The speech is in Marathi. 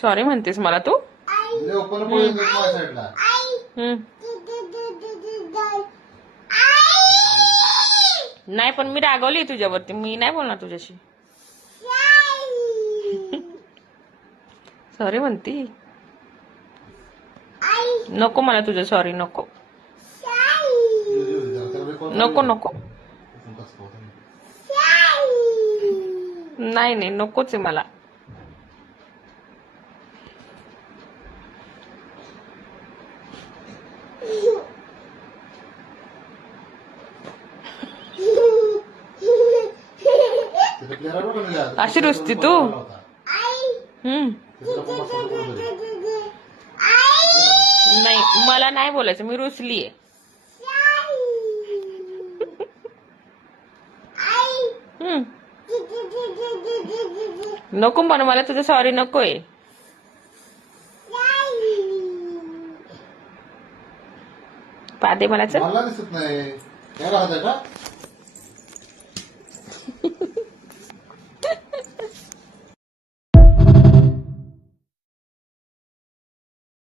सॉरी म्हणतेस मला तू? नाही, पण मी रागवली तुझ्यावरती. मी नाही बोलणार तुझ्याशी. सॉरी म्हणती. नको मला तुझं सॉरी. नको नको नको. नाही नाही, नकोच आहे मला. अशी रुसती तू? नाही, मला नाही बोलायचं. मी रुसलीये. नको पण मला तुझं सॉरी नकोय. पादे मला. चल. मला दिसत नाही.